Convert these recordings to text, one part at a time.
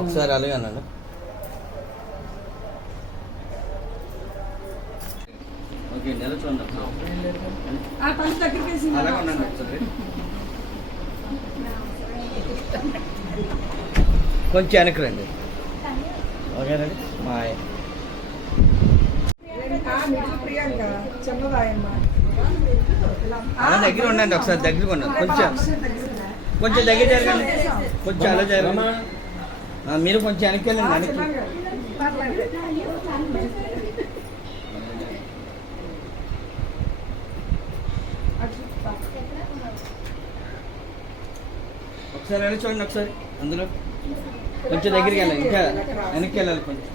ఒకసారి అలాగే అన్నాడు. ఓకే నెల చూడండి అలాగే ఉండండి ఒకసారి. కొంచెం వెనక్కి రండి. ఓకేనండి మాయ దగ్గర ఉండండి. ఒకసారి దగ్గర ఉండండి. కొంచెం కొంచెం దగ్గర జరగండి. కొంచెం అలా జరగండి. మీరు కొంచెం వెనక్కి వెళ్ళండి. వెనక్కి ఒకసారి వెళ్ళి చూడండి. ఒకసారి అందులో కొంచెం దగ్గరికి వెళ్ళాలి. ఇంకా వెనక్కి వెళ్ళాలి. కొంచెం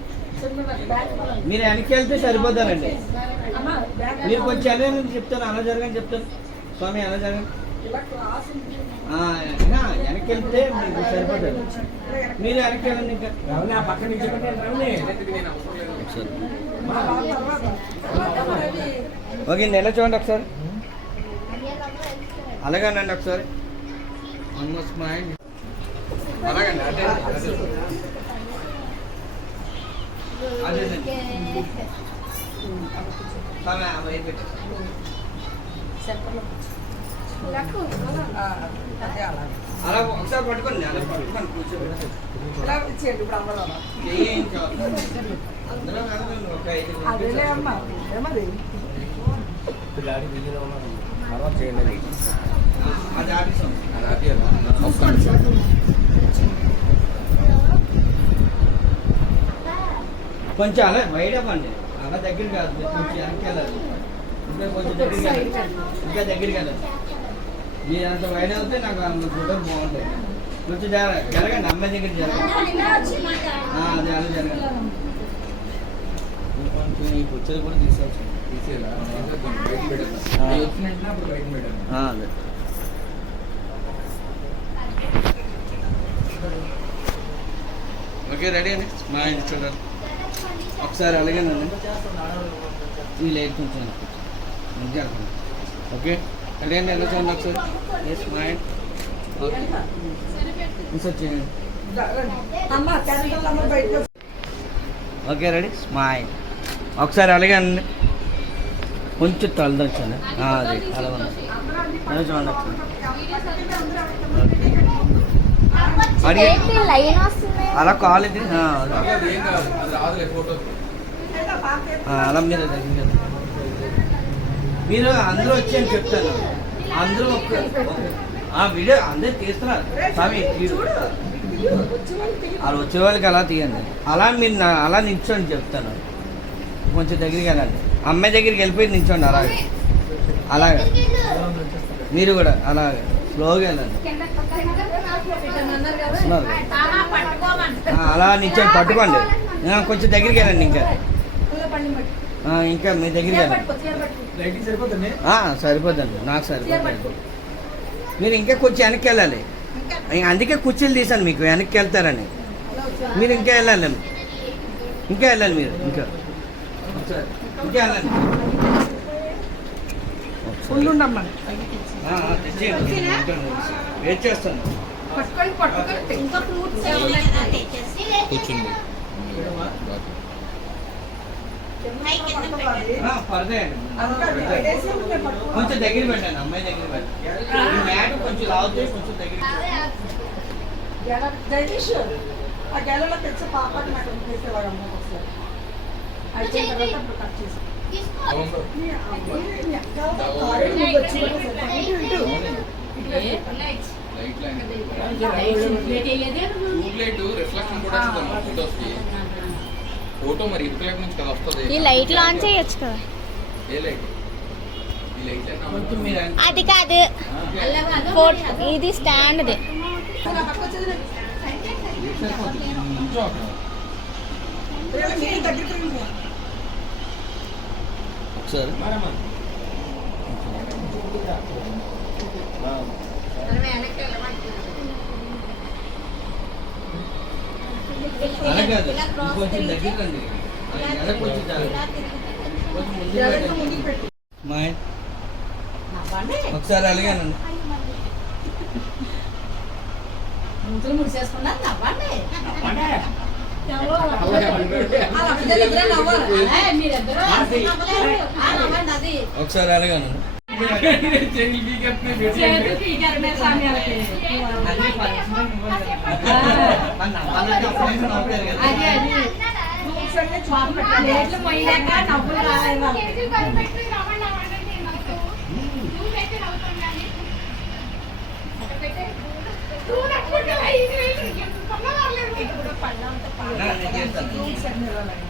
మీరు వెనక్కి వెళ్తే సరిపోతారండి. మీరు కొంచెం వెళ్ళని చెప్తాను. అలా జరగని చెప్తాను. స్వామి అలా జరగండి. వెనక్కి వెళ్తే మీకు సరిపోతుంది. మీరు వెనక్కి వెళ్ళండి. ఇంకా ఓకే నెల చూడండి ఒకసారి. అలాగేనండి ఒకసారి. ఆల్మోస్ట్ మైండ్ అలాగండి. అదే అలా ఒకసారి పట్టుకోండి. అలా పట్టుకొని కూర్చోబెట్టి అందులో ఒక 5 కొంచెం అలా వైడ్ అవ్వండి. అలా దగ్గర కాదు. కొంచెం వెనక్కి వెళ్ళాలి. ఇంకా కొంచెం దగ్గరికి వెళ్ళాలి. ఇంకా దగ్గరికి వెళ్ళాలి. మీరు అంత వైడ్ అవుతే నాకు అంత ఫోటో బాగుంటుంది. కొంచెం జరగండి. అమ్మాయి దగ్గర జరగండి. అదే అలా జరగండి. కొంచెం ఈ కూర్చొని కూడా తీసేయచ్చు. అదే ఓకే రెడీ అండి. మా ఇంటి చూడాలి ఒకసారి. అలాగేనండి. ఈ లైట్ కొంచెం ఓకే రెడీ అండి. ఎలా చూడండి ఒకసారి. ఎస్ మా ఇంట్ చేయండి. Okay ready smile. ఒకసారి అలాగే అండి. కొంచెం తలదొచ్చండి. అది అలా ఉంది. చూడండి ఒకసారి. అలా కాల్ ఇది అలా మీరు మీరు అందరూ వచ్చి అని చెప్తాను. అందరూ వీడియో అందరూ తీస్తున్నారు. స్వామి అలా వచ్చే వాళ్ళకి అలా తీయండి. అలా మీరు అలా నిల్చోండి చెప్తాను. కొంచెం దగ్గరికి వెళ్ళండి. అమ్మాయి దగ్గరికి వెళ్ళిపోయి నిల్చోండి. అలాగే అలాగే మీరు కూడా అలాగే స్లోగా వెళ్ళండి. అలా నిల్చొని పట్టుకోండి. కొంచెం దగ్గరికి వెళ్ళండి. ఇంకా మీ దగ్గరికి వెళ్ళండి. సరిపోతుంది. నాకు సరిపోతుంది. మీరు ఇంకా కొంచెం వెనక్కి వెళ్ళాలి. అందుకే కుర్చీలు తీసాను మీకు వెనక్కి వెళ్తారని. మీరు ఇంకా వెళ్ళాలి. ఇంకా వెళ్ళాలి. మీరు ఇంకా ఇంకా వెళ్ళండి. వెయిట్ చేస్తాను. కూర్చుంది పడదే కొంచెం దగ్గర పెట్టండి. అమ్మాయి దగ్గర పెట్టండి. మ్యాట్ కొంచెం లావుతే కొంచెం దగ్గర ఫోటో మరి ఇటు వైపు నుంచి కదా వస్తుంది. ఈ లైట్ ఆన్ చేయొచ్చు కదా. ఏ లైట్? ఈ లైట్ అది కాదు. ఇది స్టాండ్ది. ఒకసారి కొంచెం దగ్గర రండి. ఒకసారి అలాగేనండి. ముద్దులు ముడిచేసుకున్నారు నవ్వండి ఒకసారి అడగాను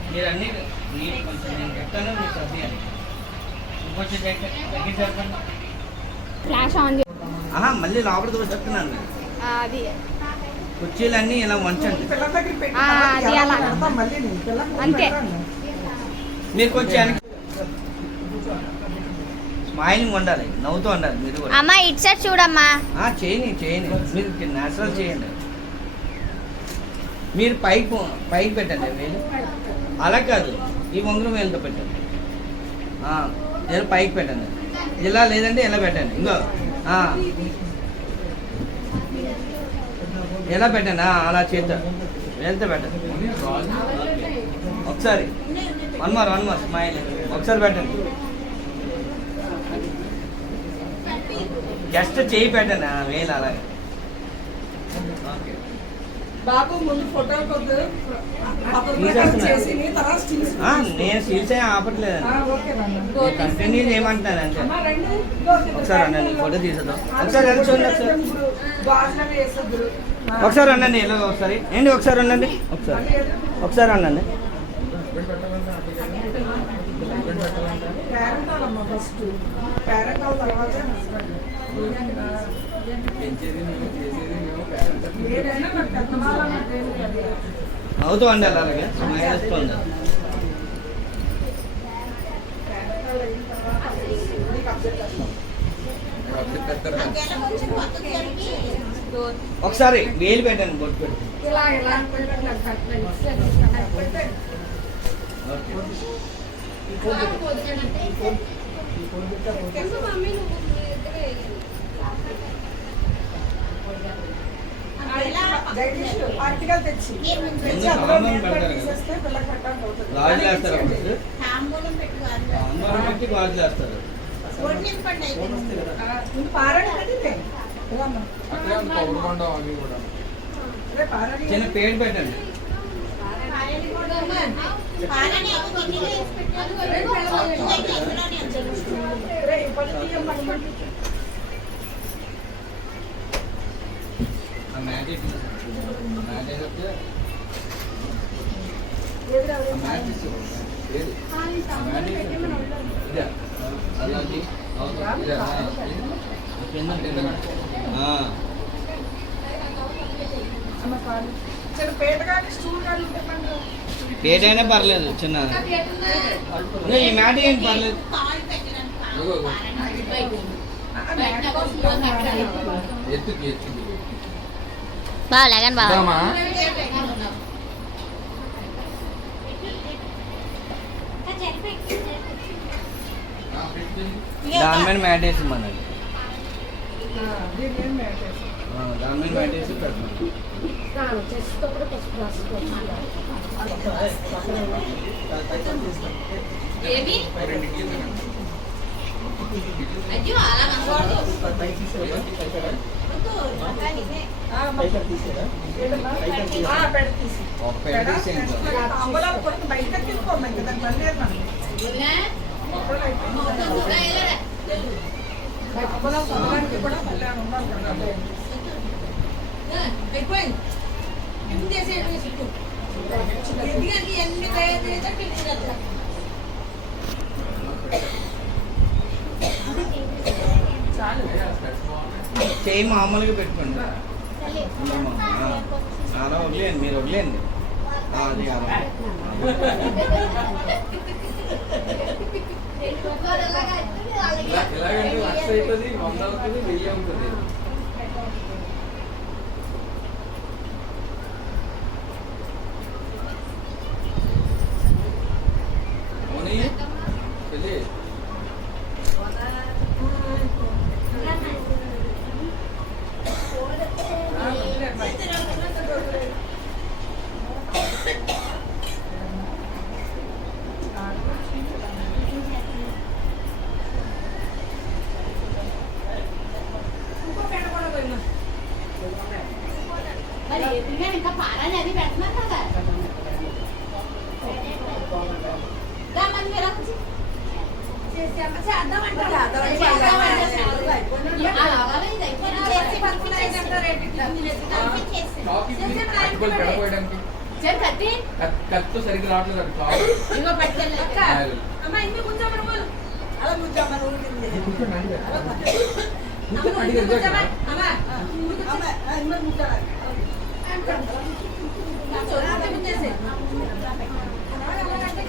మీరు అన్ని మీరు కొంచెం నేను చెప్తాను మీరు చదివండి ఇంకొంచెం దగ్గర చెప్పండి ఫ్లాష్ ఆన్ మళ్ళీ లోపల దూరం చెప్తున్నాను అది కుర్చీలన్నీ ఇలా వంచండి అది అలా అంతే మీరు కొంచెం స్మైలింగ్ ఉండాలి నవ్వుతూ ఉండాలి మీరు కూడా అమ్మా ఇటు సైడ్ చూడమ్మా చేయండి మీరు నేచురల్ చేయండి మీరు పైకి పెట్టండి వేలు అలా కాదు ఈ ఉంగరం వేలుతో పెట్టండి ఇలా పైకి పెట్టండి ఇలా లేదంటే ఇలా పెట్టండి ఇంకో ఎలా పెట్టండి అలా చేద్దాం వెళ్తే పెట్టండి ఒకసారి వన్ మోర్ స్మైల్ ఒకసారి పెట్టండి జస్ట్ చేయి పెట్టండి వేలు అలాగే ఓకే బాబు ముందు ఫోటో కొద్దు నేను సీల్స్ ఆపట్లేదండి కంటిన్యూ చేయమంటున్నాను అంతే ఒకసారి అనండి ఫోటో తీసేద్దాం ఒకసారి వెళ్ళి చూడండి ఒకసారి అనండి ఇలా ఒకసారి ఏంటి ఒకసారి ఉండండి ఒకసారి అనండి ఫస్ట్ పేరెంట్ తర్వాత అవుతూ ఉండాలి అలాగే స్మైల్ ఉండాలి ఒకసారి వేలు పెట్టండి బొట్టు పెట్టి ఆర్టికల్ తెచ్చి గాజులు వేస్తారు పెట్టి గాజులు వేస్తారు చిన్న పేరు పెట్టండి మ్యాజిక్ వస్తే పేటైనా పర్లేదు చిన్న ఈ మ్యాట్ ఏం పర్లేదు బాగా కానీ బాగా దాని మీద మ్యాట్ వేసి మనది దాని మీద మ్యాట్ వేసి పెట్టండి చేయి మామూలుగా పెట్టుకోండి అలా వదిలేయండి మీరు వదిలేయండి అది అలా ఎలాగంటే 1,00,000 అవుతుంది 100 అవుతుంది 1000 అవుతుంది పెళ్ళి మరి ఎదురుగా ఇంకా పారాని అది పెడుతున్నారు కదా దాని మీరు కత్తితో సరిగ్గా రావట్లేదు అది కాదు. అలా కూర్చోమని ఊరికింది కూర్చోండి అండి.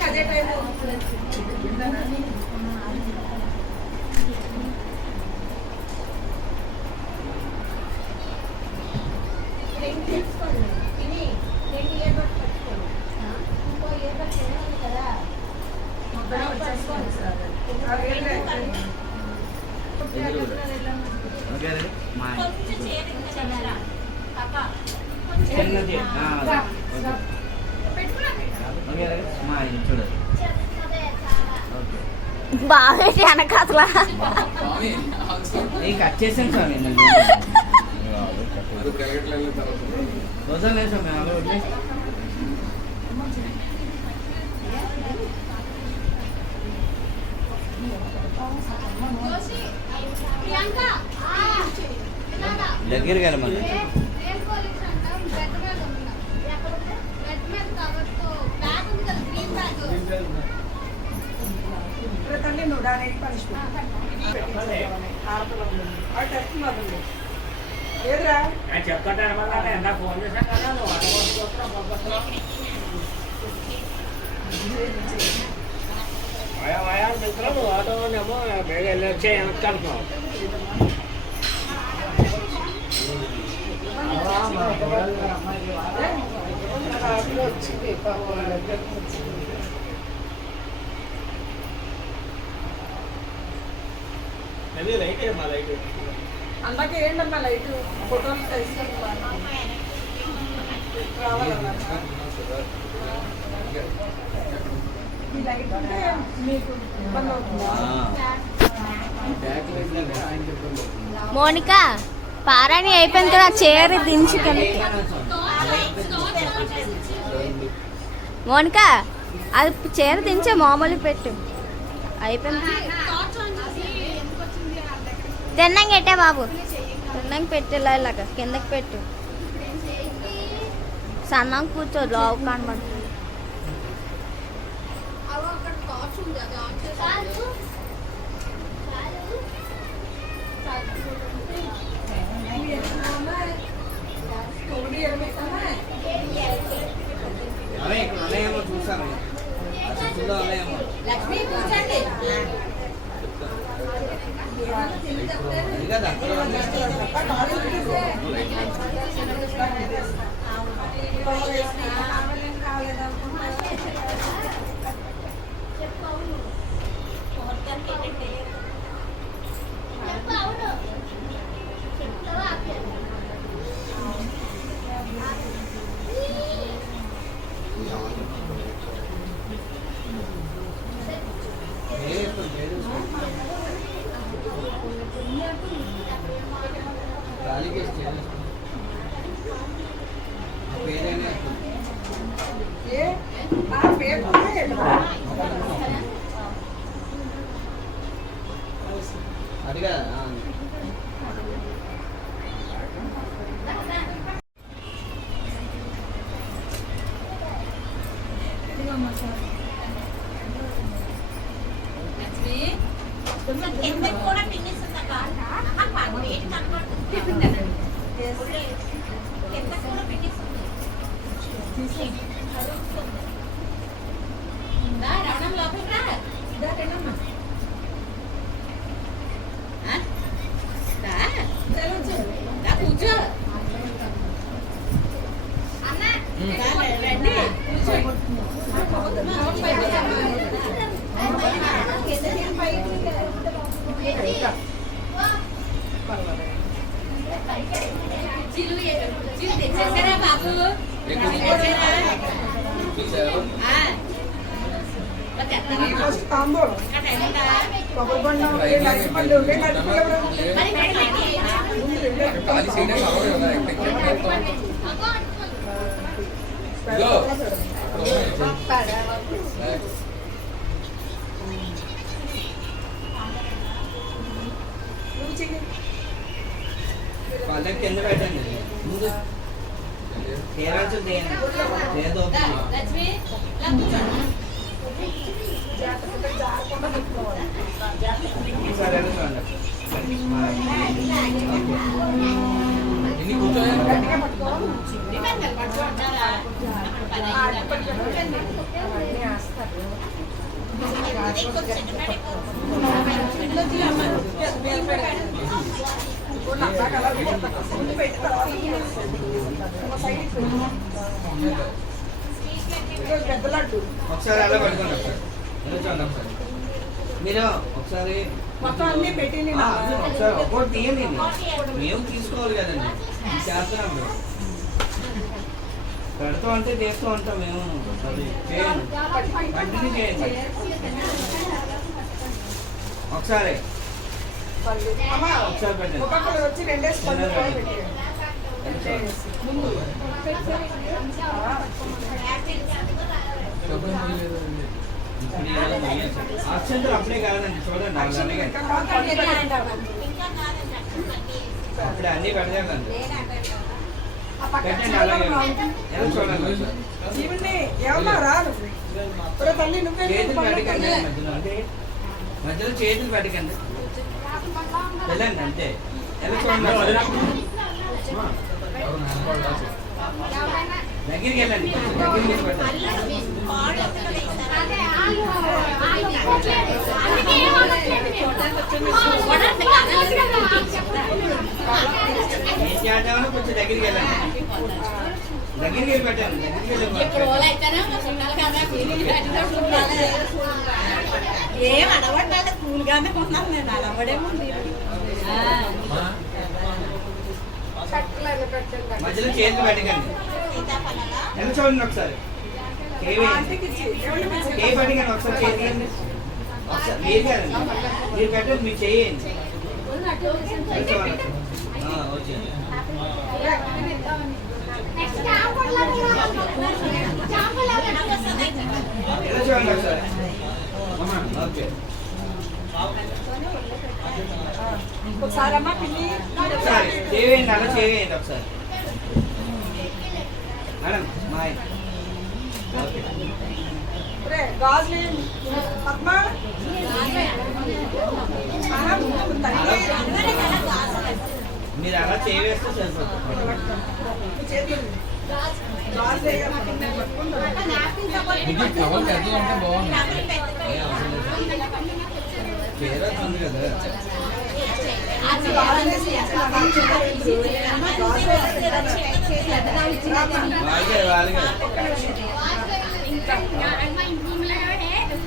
అదే టైం బాగా వెనక అసలు స్వామి, నేను కట్ చేసాను స్వామి అది తిరగట్లేదు తర్వాత. రోజు లేదు స్వామి అలా వదిలేసి దగ్గరికి వెళ్ళమని తల్లి నువ్వు దానికి పనిష్మెంట్ ఏదిరా చెప్తాను ఫోన్ చేశాను కదా నువ్వు ఆటో వెళ్తున్నావు నువ్వు ఆటోనేమో బేగా వెళ్ళి వచ్చే వెనక్కి అంటున్నావు అది లైట్ మా లైట్ అందుకే ఏంటమ్మా లైట్ ఫోటోలు రావాలన్నా ఈ లైట్ ఉంటే మీకు ఇబ్బంది అవుతుందా బ్యాక్ లైట్ అంటే ఆయన చెప్పండి. మోనిక పారాణి అయిపోయిన కదా చీర దించి కిందకి. మోనిక అది చీర దించే మామూలు పెట్టు అయిపోయింది. తిన్నాక ఎట్టే బాబు తిన్నాక పెట్టేలా ఇలాగ కిందకి పెట్టు సన్నం కూర్చో లావు కనబడుతుంది. అవే ఇక్కడ ఉన్నాయేమో చూసాను ఆ చెట్టులో ఉన్నాయేమో లక్ష్మి కూర్చోండి అది కదా అక్కడ అదిగా కిందకి కూడా పిన్నిస్తుందా వేడి కనబడుతుంది కిందకి కూడా పిన్నిస్తుంది రవణం లోపలికి రా కూర్చో రండి తెచ్చేసారా బాబు ఫస్ట్ తాంబూలం కొబ్బరి బండ ఉంటే లక్ష్మి పండు ఉంటే ఖాళీ చేయడం కావాలి కదా. నువ్వు చెయ్యి. వాళ్ళకి కింద పెట్టండి ముందు తీరాల్సి తీయండి ఏదో జాగ్రత్తగా జారకుండా పెట్టుకోవాలి. ఈసారి ఎలా చూడండి గట్టిగా పట్టుకోవాలి. అటు పట్టుకోండి. అవన్నీ వేస్తారు. ఇప్పుడు నా దాకా అలా పెట్టేస్తా. ముందు పెట్టి తర్వాత ఒక సైడ్కి పెట్టు. ఇదిగో పెద్ద లడ్డు. ఒకసారి అలా పట్టుకోండి ఒకసారి ఎలా చూడండి ఒకసారి మీరు ఒకసారి మొత్తం అన్ని పెట్టింది ఆ, ఒకసారి ఒక్కోటి తీయండి మేము తీసుకోవాలి కదండి ఇది చేస్తున్నాం మేము పెడతాం అంటే తీస్తూ ఉంటాం మేము అది చేయండి కంటిన్యూ చేయండి ఒకసారి అమ్మా ఒకసారి పెట్టండి ఒక్కొక్కరు వచ్చి రెండేసి పళ్ళు కూడా పెట్టేయండి. ముందు అక్షంతలు అప్పుడే కాదండి చూడండి అలానే కాదు. అప్పుడే అన్నీ పెడతానండి పెట్టండి అలాగే ఎలా చూడండి ఈవిడ్ని ఏమన్నా రాదు ఒరే తల్లి నువ్వే చేతులు పెట్టకండి మధ్యలో అంటే మధ్యలో చేతులు పెట్టకండి వెళ్ళండి అంతే ఎలా చూడండి దగ్గరికి వెళ్ళండి దగ్గరికి వెళ్ళి పెట్టండి ఏం చేద్దామని కొంచెం దగ్గరికి వెళ్ళండి దగ్గరికి వెళ్ళి పెట్టండి దగ్గరికి వెళ్ళి ఏం అడవట్లేదు కూల్గానే కొన్నాను నేను అడవడేముంది మధ్యలో చేతులు పెట్టకండి ఎలా చూడండి ఒకసారి చేయి పెట్టకండి ఒకసారి చేతి తీయండి. ఒకసారి మీరు కాదండి మీరు పెట్టండి మీరు చేయండి ఎలా చూడండి ఓకే ఎలా చూడండి ఒకసారి ఓకే ఒకసారి అమ్మా పిల్లి ఒకసారి చేయండి అలా చేయండి ఒకసారి మేడం మా ఆయన. ఓకే ఒరే గాజులు పద్మ తల్లి మీరు అలా చేయవేస్తే సరిపోతుంది చేతులు గాజులు వేయాలి. చేరొస్తుంది కదా వాళ్ళకే వాళ్ళకే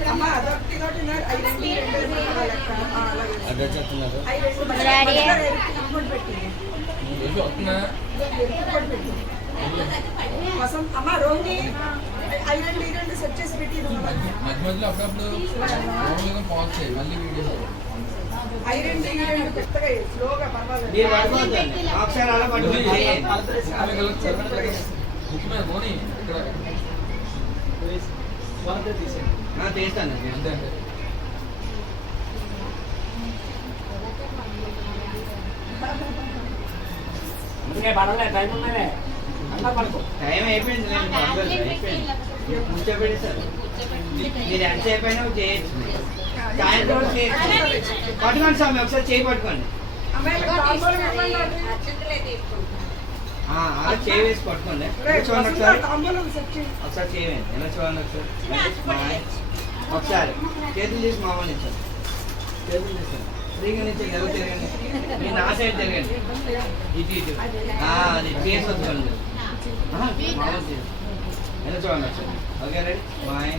అమ్మా అదొకటి ఇదొకటి ఉన్నాయి. అవి రెండు ఈ రెండు అలాగే అడ్డా చెప్తున్నారు అవి రెండు డాడీ. ఇంకోటి పెట్టింది వసంత్ అమ్మ రోహిణి అవి రెండు ఈ రెండు సెట్ చేసి పెట్టి మధ్యలో అప్పుడప్పుడు పాజ్ చేయి మళ్ళీ వీడియో అవి రెండు ఈ రెండు పెద్దగా స్లోగా పర్వాలేదు. మీరు పడుకోవద్దండి ఒకసారి అలా పట్టుకొని చేయండి బుక్ మీద పోనీ ఇక్కడ తీస్తాను ఏంటంటే అందుకే పడలే టైం ఉన్నదే అన్నా పడుకో టైం అయిపోయింది నేను పర్వాలేదు, అయిపోయింది మీరు కూర్చోబెట్టి సార్ మీరు ఎంతసేపు అయినా చేయొచ్చు సాయంత్రం వరకు చేయొచ్చు పట్టుకోండి స్వామి ఒకసారి చేయి పట్టుకోండి అమ్మాయి తాంబూలం ఇవ్వండి. అలా చేయి వేసి పట్టుకోండి రే, ఇలా చూడండి వసంత ఒకసారి తాంబూలం సెట్ చేయి. ఒకసారి చేయండి ఎలా చూడండి ఒకసారి ఒకసారి చేతులు తీసి మామూలు ఇచ్చారు చేతులు తీసాను ఫ్రీగా నుంచి ఎలా తిరగండి మీరు నా సైడ్ తిరగండి ఇటు ఇటు అది చేసి వద్దుకోండి మామూలు చేసి ఎలా చూడండి ఒకసారి ఓకే రెడీ బాయ్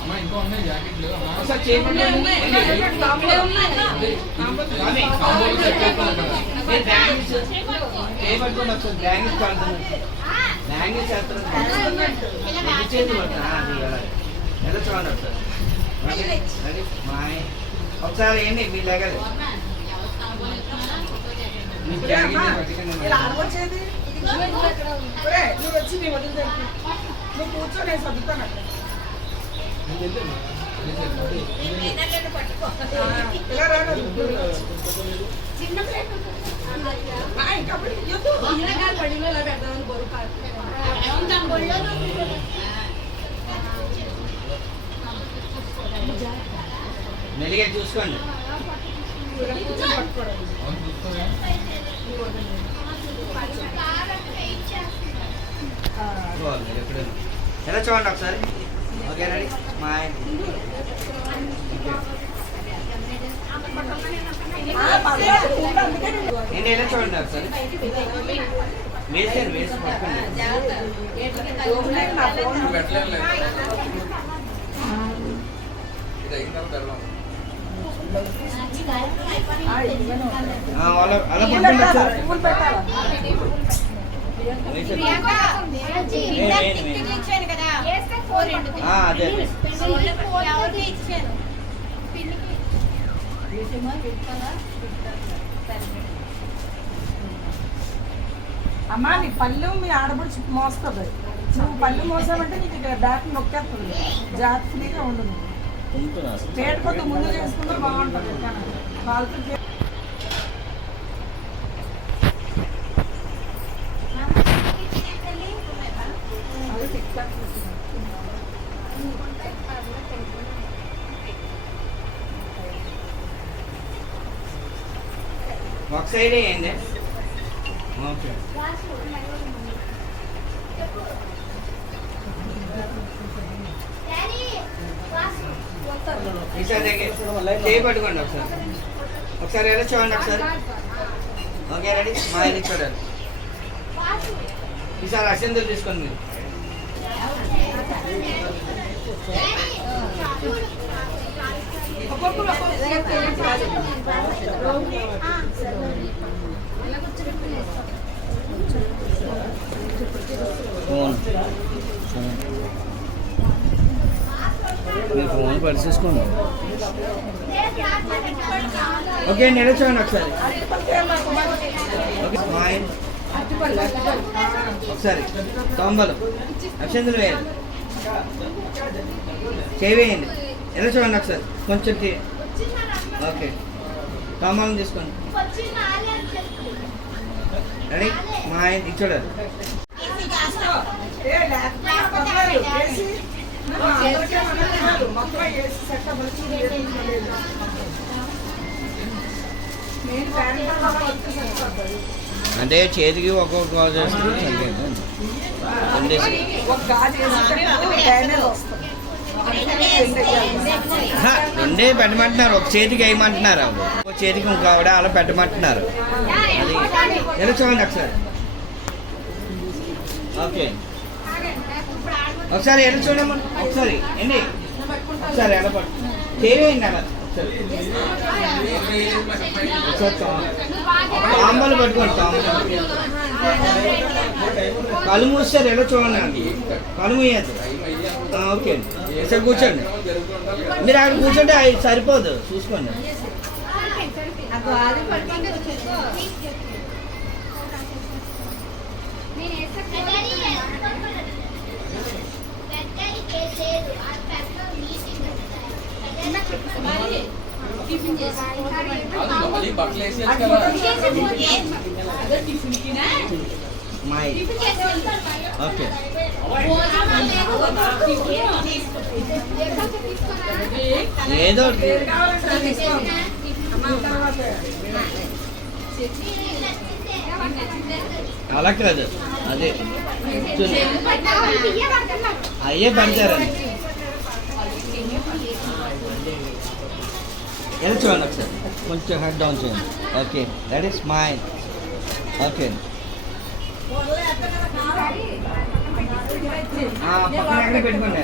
అమ్మా ఇంకో ఉన్నాయి జాకెట్లు అమ్మా ఒకసారి చేయి పట్టుకోండి తాంబూలం స్వామి, మీరు బ్యాంగిల్స్ చేయబట్టుకోండి ఒకసారి బ్యాంగిల్స్ పడుతున్నాను బ్యాంగిల్స్ చేస్తున్నాను చేతులు పడుతున్నా అది ఎలా ఎలా చూడండి ఒకసారి రెడీ బాయ్ ఒకసారి ఏంటి మీ లెగలు మీ ఒరే అమ్మా, బ్యాంగిల్ ఇలా ఆడవచ్చేది ఒరే, నువ్వు వచ్చి నీ వదిలి దగ్గర నువ్వు కూర్చో, నేను చదువుతాను అక్కడ. ఇలా రా కదా. ఇంకా అప్పుడు ఇయ్యొద్దు. మెల్లిగా చూసుకోండి. కూర్చొని పట్టుకోవడం. మీరు ఎప్పుడైనా ఎలా చూడండి ఒకసారి. ఓకే రెడీ మా పర్లేదు, ఉండు, అందుకే నేను నేను ఎలా చూడండి ఒకసారి. వేసాను వేసి పట్టుకోండి. నా ఫోన్ పెట్టలేదు. ఇది అయిన తర్వాత వెళ్దాం. అలా పట్టుకోండి ఒకసారి. పువ్వులు పెట్టాలా? వేసాను. ఇచ్చాను కదా అదే ఎవరికి ఇచ్చాను అమ్మా నీ పళ్ళు మీ ఆడబడి మోస్తుంది. నువ్వు పళ్ళు మోసావంటే నీకు ఇక్కడ బ్యాక్ నొక్కేస్తుంది. జాగ్రత్తగా ఉండదు. పేట కొద్ది ముందు చేసుకుంటే బాగుంటుంది. వాళ్ళకి ఒక సైడ్ వేయండి. ఓకే ఈసారి చేయి పట్టుకోండి ఒకసారి. ఒకసారి ఎలా చూడండి ఒకసారి. ఓకే రెడీ మా ఇది చూడండి. ఈసారి అసెందులు తీసుకోండి మీరు. మీ ఫోన్ పరిచేసుకోండి. ఓకే అండి ఎలా చూడండి ఒకసారి. Okay smile. ఒకసారి తొంభలు అక్షంతలు వేయండి. చేయి వేయండి. ఎలా చూడండి ఒకసారి కొంచెం ఓకే తొంభలను తీసుకోండి. రెడీ మా ఇది చూడండి. అంటే చేతికి ఒక్కొక్క గాజు వేసుకుని రెండే పెట్టమంటున్నారు. ఒక చేతికి వేయమంటున్నారు. ఒక చేతికి ఇంకో ఆవిడ అలా పెట్టమంటున్నారు. అది ఎలా చూడండి ఒకసారి. ఓకే ఒకసారి ఎలా చూడమని ఒకసారి ఏంటి ఒకసారి ఎలా పట్టు చేయండి అలా ఒకసారి తాంబలు పట్టుకోండి. తాంబలు కళ్ళు మూస్తారు. ఎలా చూడండి. కళ్ళు మూయద్దు. ఓకే అండి ఒకసారి కూర్చోండి. మీరు అక్కడ కూర్చోండి. అది సరిపోదు చూసుకోండి. అది బట్టలు వేసేసి కదా. మై ఓకే ఏదో అలా కాదు. అదే అయ్యే పడతారండి. ఎలా చూడండి ఒకసారి. కొంచెం హెడ్ డౌన్ చేయండి. Okay that is smile. Okay పక్కన ఎక్కడ పెట్టుకోండి.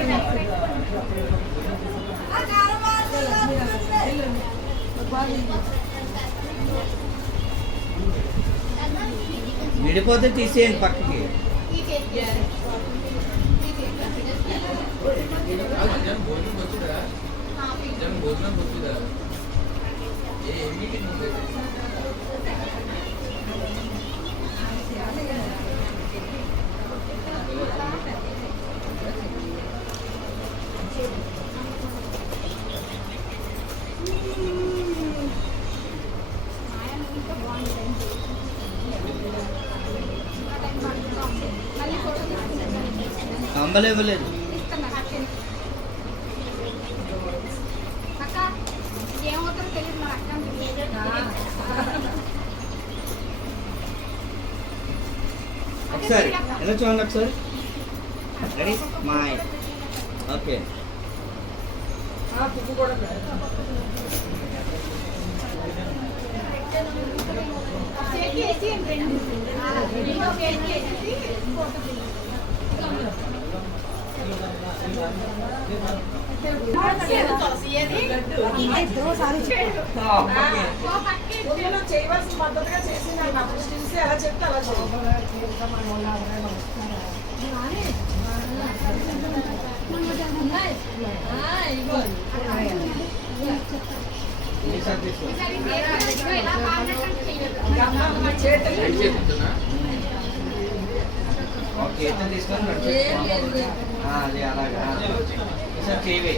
విడిపోతే తీసేయండి పక్కకి. భోజనం వచ్చిందా? భోజనం వచ్చిందా? ఏ మీటింగ్ ఉంది? నెంబర్ ఇవ్వలేదు. ఒకసారి ఎలా చూడండి ఒకసారి. రెడీ మాయ్. ఓకే పువ్వు కూడా చేయవలసిన పద్ధతిగా చేసింది నా చూసి ఎలా చెప్తే అలా ఓకే ఎంత తీసుకొని అది అలాగా సార్ చేయవే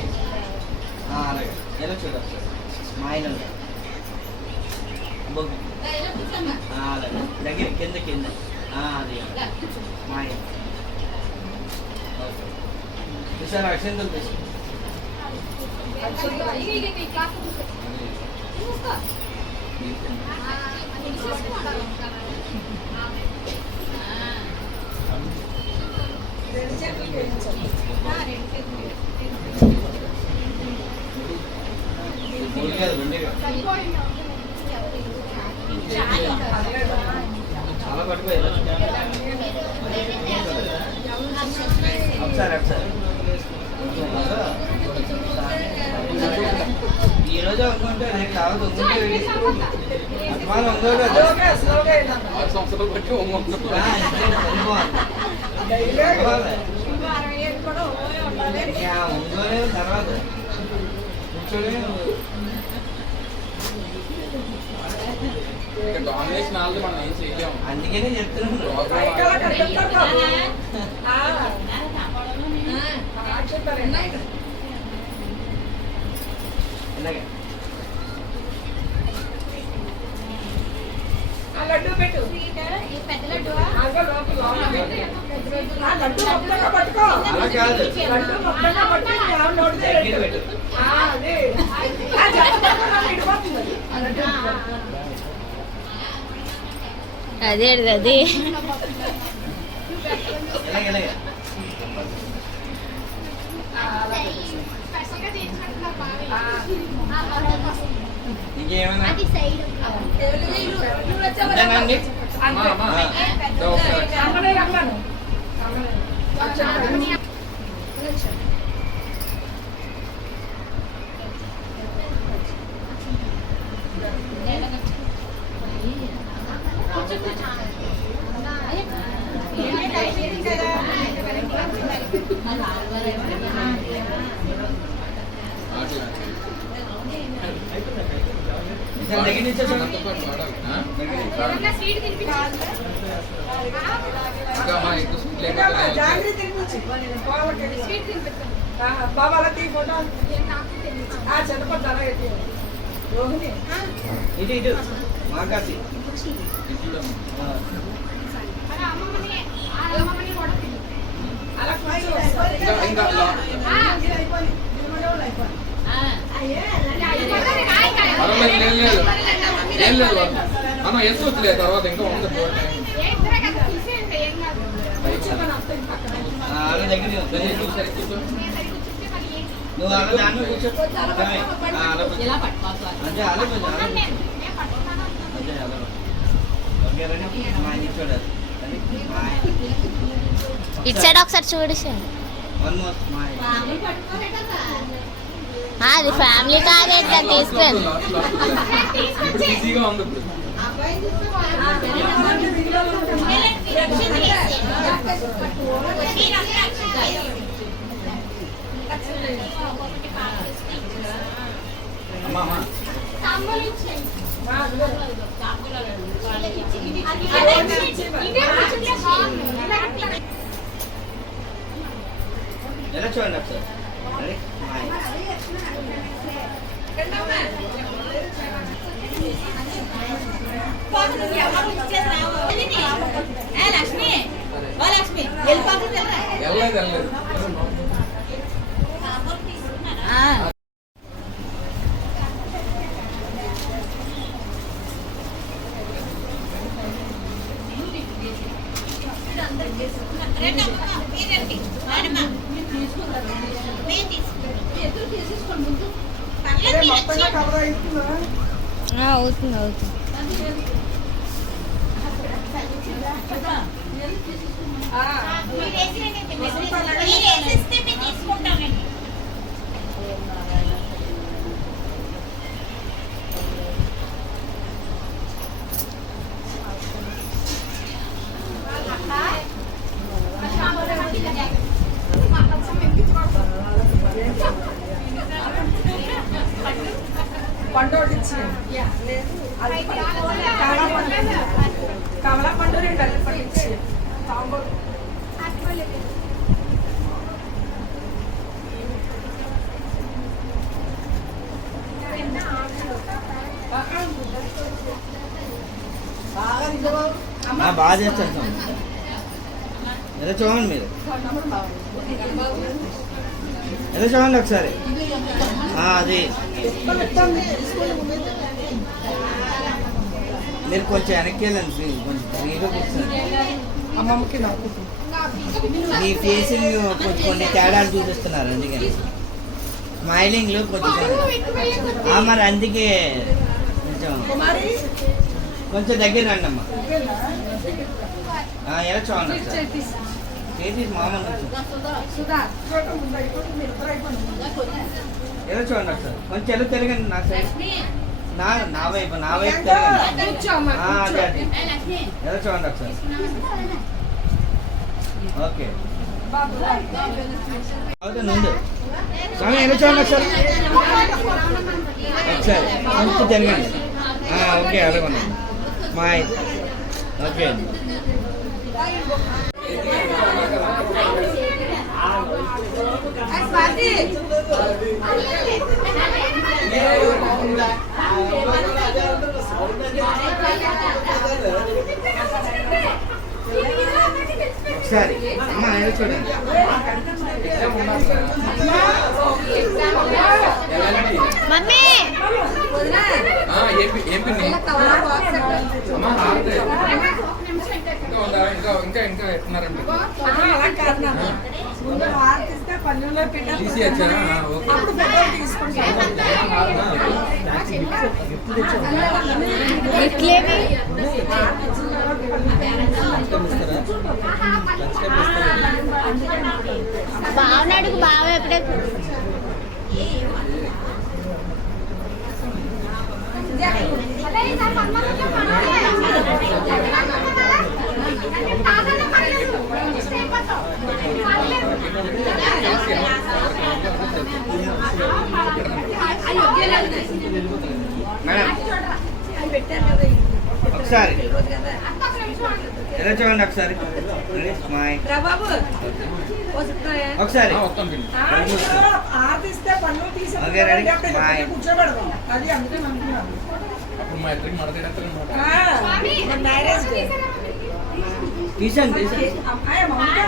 అలాగే ఎలా చూడచ్చు సార్ స్మైల్ అలాగే దగ్గర కింద కింద అది స్మైల్. ఓకే సార్ అక్షంతలు తీసుకో. చాలా పట్టుకోవాలి ఒకసారి ఒకసారి. ఈరోజు అనుకుంటే రేపు కావాలి ఉంగుంటే అభిమానం ఉందో ఉందోనే తర్వాత కూర్చొని డామినేషన్ ఆల్రెడీ మనం ఏం చేయలేము. అందుకనే చెప్తున్నాను. లడ్డు పెట్టు లడ్డు మొత్తంగా పట్టుకో. అలా కాదు లడ్డు మొత్తంగా పట్టుకో. అదే అది ఇంకేమైనా దగ్గర నుంచి బాబాల తీ ఫోటో చెత్తపడ్డారా రోహిణి ఇటు ఇటు మాకాసి అలా ఏం లేదు అన్న ఎంత వచ్చిలే తర్వాత ఇంకా ఉంది. నువ్వు అలా దాన్ని కూర్చో అంటే అలా చూడాలి. ఇటు సైడ్ ఒకసారి చూడు సార్. అది ఫ్యామిలీ టార్గెట్ తీసుకురండి. ఈజీగా ఉంది ఇప్పుడు. అమ్మా ఎలా చూడండి ఒకసారి. లక్ష్మి ఓ లక్ష్మి వెళ్ళిపోతుంది వెళ్ళలేదు మొత్తం కవర్ అవుతుందా? అవుతుంది అవుతుంది. పండు ఒకటి ఇచ్చి అది కమలా పండు 2 అరటిపళ్ళు ఇచ్చి తాంబూలం. బాగా చేస్తారు ఏదో చూడండి మీరు ఏదో చూడండి ఒకసారి అది మీరు కొంచెం వెనక్కి వెళ్ళండి కొంచెం ఫ్రీగా కూర్చోండి. అమ్మమ్మకి నాకు మీ ఫేసింగ్ కొంచెం కొన్ని తేడాలు చూపిస్తున్నారు అందుకని స్మైలింగ్లో కొంచెం మరి అందుకే కొంచెం దగ్గర రండి అమ్మా. ఎలా చూడండి చేతి మామూలు ఎలా చూడండి ఒకసారి కొంచెం ఎలా తిరగండి నా సైడ్ నా వైపు తిరగండి. అదే అది ఎలా చూడండి ఒకసారి. ఓకే అవుతుంది ముందు స్వామి ఎలా చూడండి ఒకసారి కొంచెం తిరగండి. ఓకే అలాగే ఉన్నాం మాయ్. ఓకే ఒకసారి అమ్మా ఎలా చూడండి. మమ్మీ ఇంకా ఎట్టున్నారండి అలా కాదు నాన్న. ముందు ఆర్టిస్తే పల్లెల్లో తీసి వచ్చారా? ఓకే. అప్పుడు ఫోటో తీసుకుంటాను. గిఫ్ట్లేవి బావనాడుకు బావ ఎక్కడే మేడం ఒకసారి ఎలా చూడండి ఒకసారి ఒకసారి ఆర్టిస్తే పన్ను తీసి ఓకే, రెడీ? బాయ్. కూర్చోబెడదాం. అది అందుకే అనుకున్నాను. అప్పుడు మా ఇద్దరికి మడతేడతారు మ్యారేజ్ డే. తీసండి అమ్మాయి మమత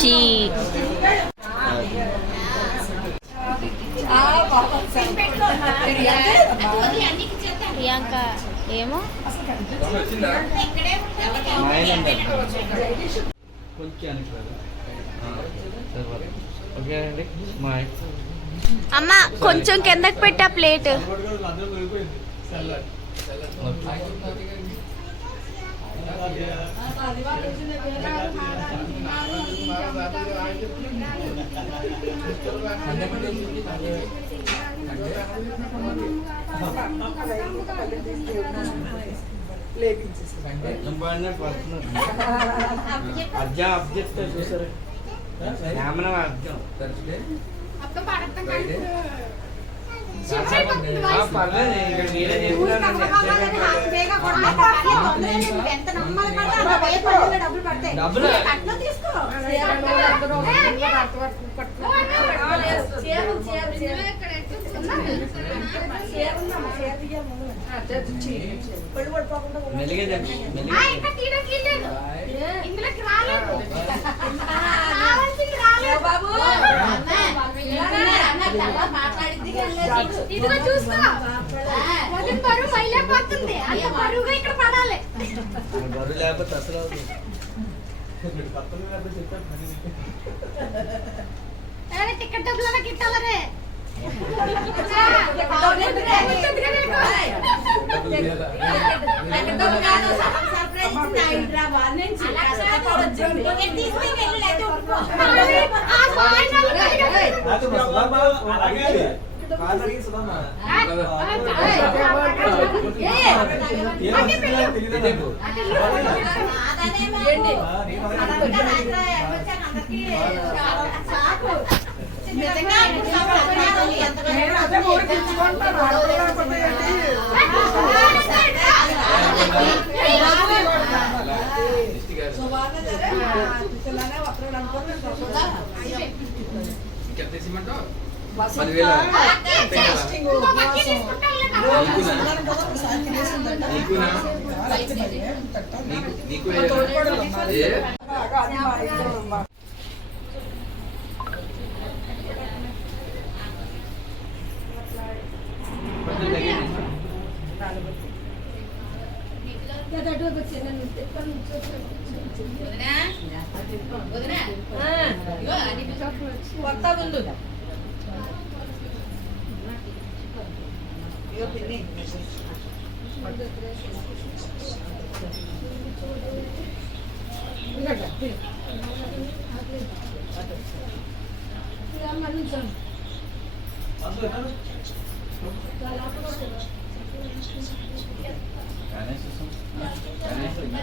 షీ ప్రియాంక ఏమో వచ్చిందా? కొంచెం ఓకే అండి మాయ్. అమ్మ కొంచెం కిందకి పెట్టా ప్లేట్. అర్జం అబ్జెక్ట్ చూసారు అర్జం థర్స్డే పర్లేదు ఇక్కడ మీరే డబ్బులు పళ్ళు పడిపోకుండా మెల్లిగా చెప్పు, ఆ, మెల్లిగా ఇంకా తీయట్లేదు. ఇందులోకి రాలేదు. బాయ్. రావాల్సింది రాలేదు. బాబు ఇదిగో చూసుకో. వదిన బరువు పైలేకపోతుంది. అంత బరువుగా ఇక్కడ పడాలి. బరువు లేకపోతే అసలు అవుతుంది. మీరు పక్కన లేకపోతే చెప్తాను పని. అరే టికెట్ డబ్బులు గిట్టాలరే. హైదరాబాద్ నుంచి నేను అదే ఊరికి ఇచ్చుకుంటాను ఆడపిల్లకపోతే ఏంటి? టెస్టింగ్ కొంచెం దగ్గర తీసుకో. కొత్త ముందు గణేష్ వస్తాం. గణేష్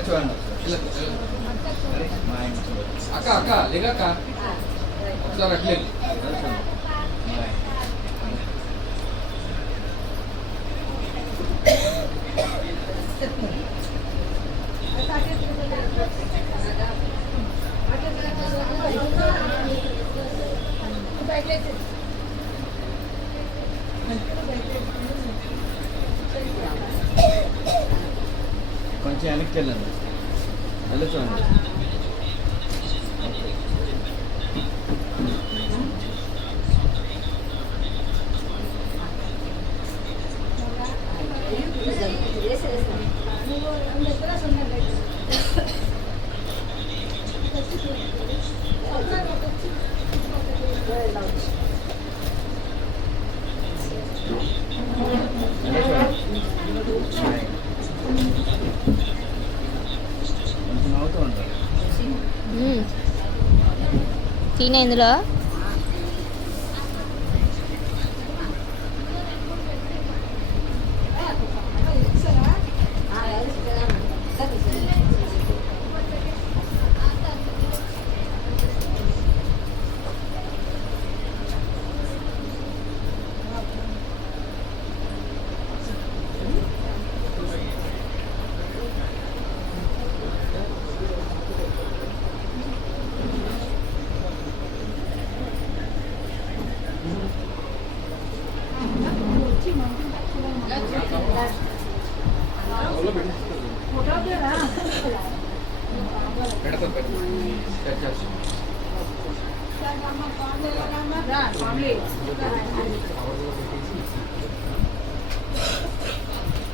చూడండి మా ఇంట్లో అక్క అక్క లేక ఒకసారి అట్లే కొంచెం వెనక్కి వెళ్ళండి. వెళ్ళి చూడండి. వెళ్ళి చూడండి. కొంచెం అవుతూ ఉంటారు. తినే ఇందులో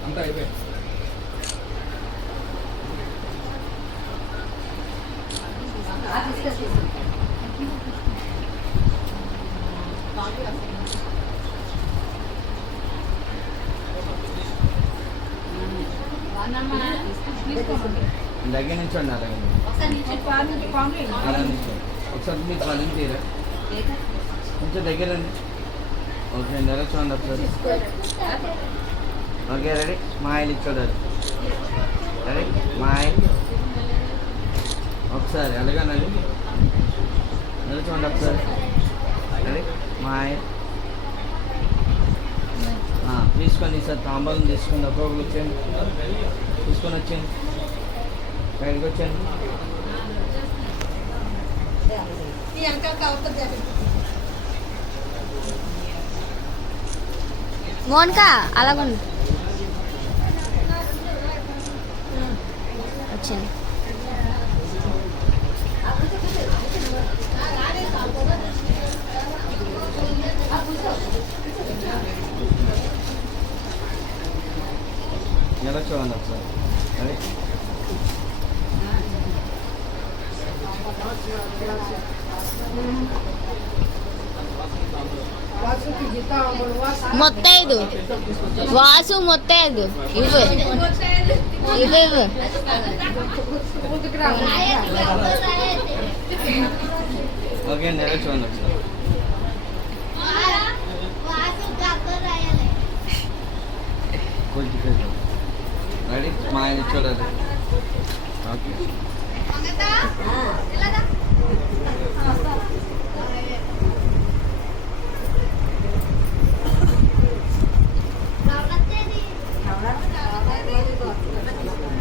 అంతా అయిపోయి దగ్గర నుంచి అండి అలాగే అలా నుంచి ఒకసారి మీకు పని తీరా కొంచెం దగ్గర అండి. ఓకే అండి ఎలా చూడండి ఒకసారి. ఓకే రెడీ స్మైల్ చూడాలి. రెడీ స్మైల్ ఒకసారి అలాగేనండి ఎలా చూడండి ఒకసారి. రెడీ స్మైల్ తీసుకోండి సార్ తాంబాలం తీసుకోండి. ఒక్కొక్కరు వచ్చేయండి తీసుకొని వచ్చేయండి బయటకు వచ్చేయండి. మోనికా అలాగుండు వచ్చింది. ఎలా చూడండి ఒకసారి. రెడీ మొత్తైదు వాసు మొత్తైదు ఇవ్వు ఇవ్వు ఇవ్వు. ఓకే అండి ఎలా చూడండి ఒకసారి. కొంచెం రెడీ స్మైల్ చూడాలి. ఓకే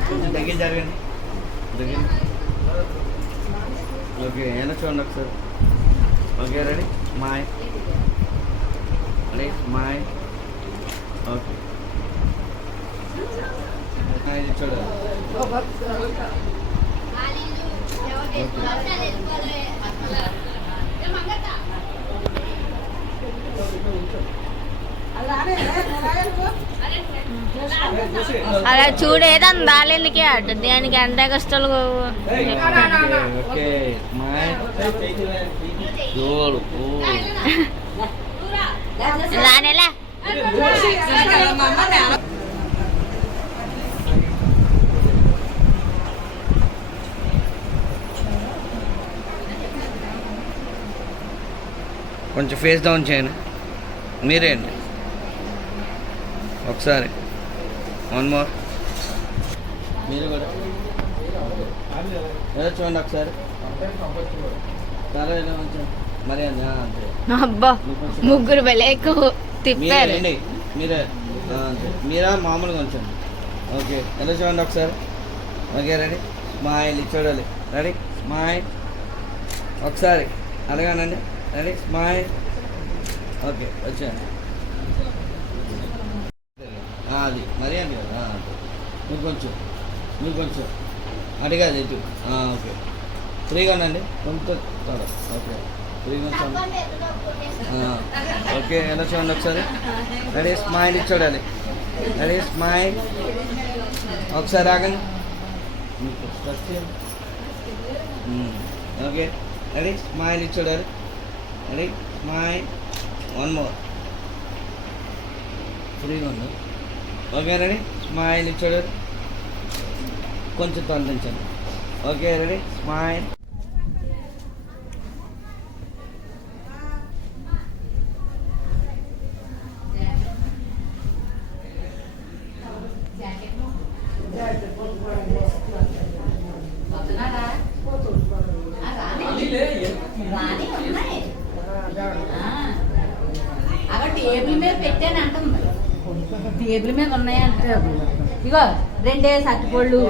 కొంచెం దగ్గర జరగండి దగ్గర. ఓకే ఎలా చూడండి ఒకసారి. Okay ready smile ready smile. Okay ఇది చూడాలి. అలా చూడేదని రాలేందుకే అట దానికి ఎంత కష్టాలు. ఓకే స్మైల్ చూడు. రానేలా కొంచెం ఫేస్ డౌన్ చేయండి మీరే అండి ఒకసారి. వన్ మోర్ మీరు కూడా ఎలా చూడండి ఒకసారి. చాలా ఎలా ఉంచండి మరి అంతే. అబ్బా ముగ్గురు భలే ఎక్కువ మీరే తిప్పారు. అండి మీరే అంతే మీరా మామూలుగా ఉంచండి. ఓకే ఎలా చూడండి ఒకసారి. ఓకే రెడీ స్మైల్ చూడాలి. రెడీ స్మైల్ ఒకసారి అలాగానండి. Ready smile. ఓకే వచ్చాను అది మరీ అండి కదా. మీరు కొంచెం అడిగాది ఎటు. ఓకే ఫ్రీగా అండి కొంచెం ఓకే ఫ్రీగా ఉంచండి. ఓకే ఎలా చూడండి ఒకసారి. రెడీ స్మైల్ చూడాలి. రెడీ స్మైల్ ఒకసారి ఆగండి. ఓకే రెడీ స్మైల్ చూడాలి. Ready smile. వన్ మోర్ ఫ్రీగా ఉంది. ఓకే రెడీ స్మైల్ చూడాలి. కొంచెం తొందించండి. Okay ready smile. అక్కడ టేబుల్ మీద పెట్టాను అంటుంది. టేబుల్ మీద ఉన్నాయంటే ఇగో 2 అరటిపళ్ళు.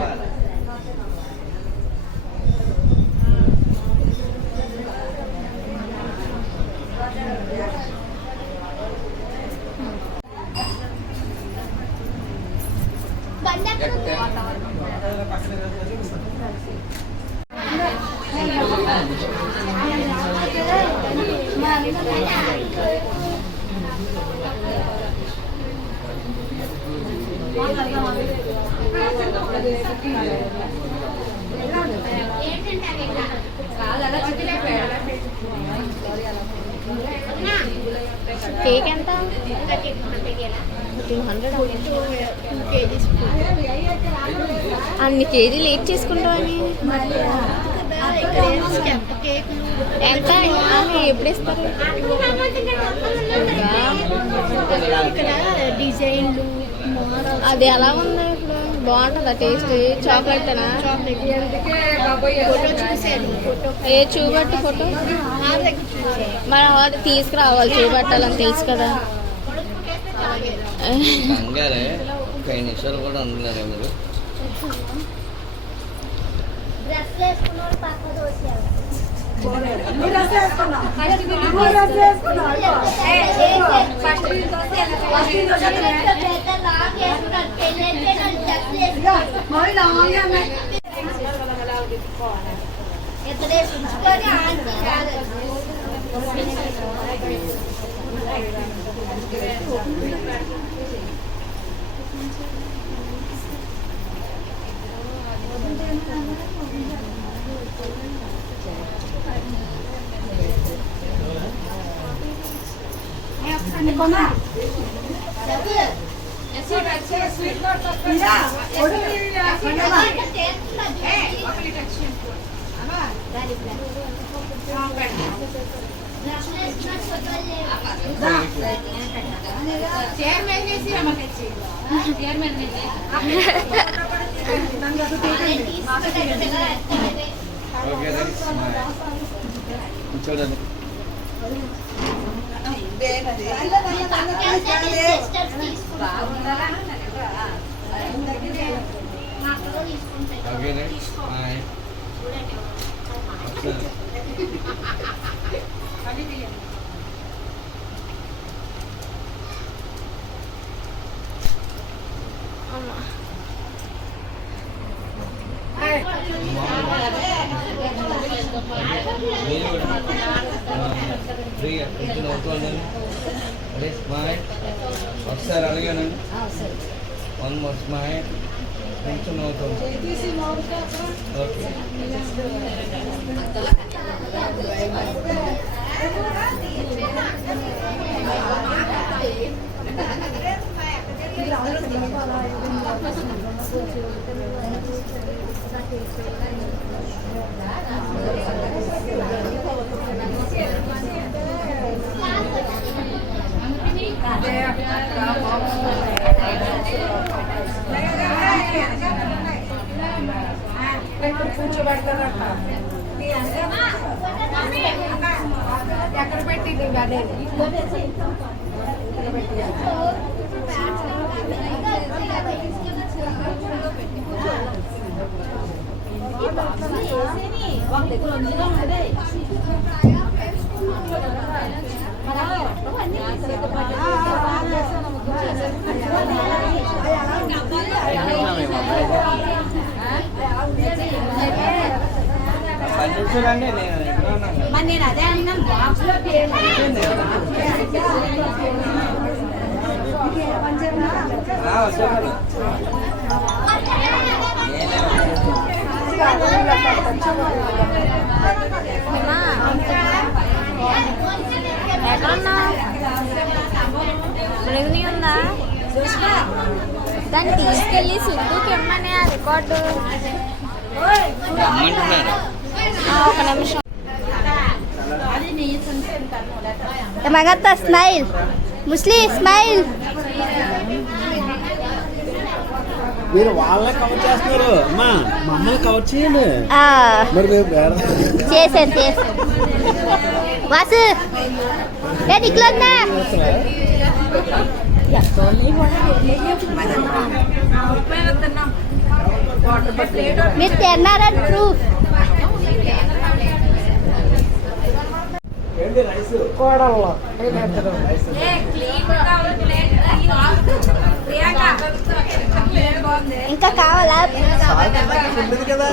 కేక్ ఎంత? 200. అన్ని కేజీలు ఏం చేసుకుంటామని ఎంత ఎప్పుడు ఇస్తారు? డిజైన్లు అది ఎలా ఉంది ఇప్పుడు బాగుంటుందా టేస్ట్ చాక్లెట్ ఏ చూపెట్టు ఫోటో మనం వాటి తీసుకురావాలి చూపెట్టాలని తెలుసు కదా కంగారే ఒక 5 నిమిషాలు కూడా ఉండలేరు మీరు. చూడండి ఓకేనే బాయ్. స్మైల్ ఒకసారి అడిగానండి. 1 more స్మైల్. కొంచెం నవ్వుతుంది. ఓకే ఎక్కడ పెట్టింది అదే చూడండి నేను అదే అన్నాను బాక్స్ లో ఎక్కడున్నా రెవెన్యూ ఉందా దాన్ని తీసుకెళ్ళి సిద్ధుకి ఇమ్మని ఆ రికార్డు ఒక నిమిషం మగత్త స్మైల్ ముస్లిం స్మైల్ మీరు వాళ్ళే కవర్ చేస్తున్నారు అమ్మా, మమ్మల్ని కవర్ చేయండి. మరి చేశాను వాసు ఇట్లా మీరు తిన్నారని ప్రూఫ్ కోడల్లో ఇంకా కావాలా కదా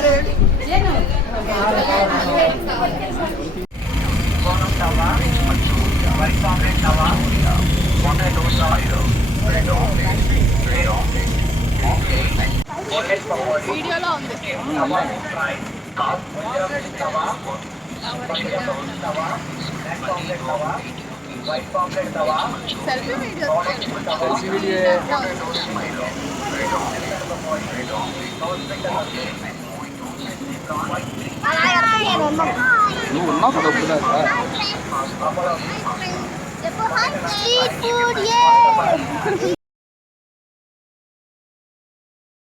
వీడియోలో ఉంది సెల్ఫీ వీడియో నువ్వు ఉన్నావు కదా చెప్పు హాయ్ స్ట్రీట్ ఫుడ్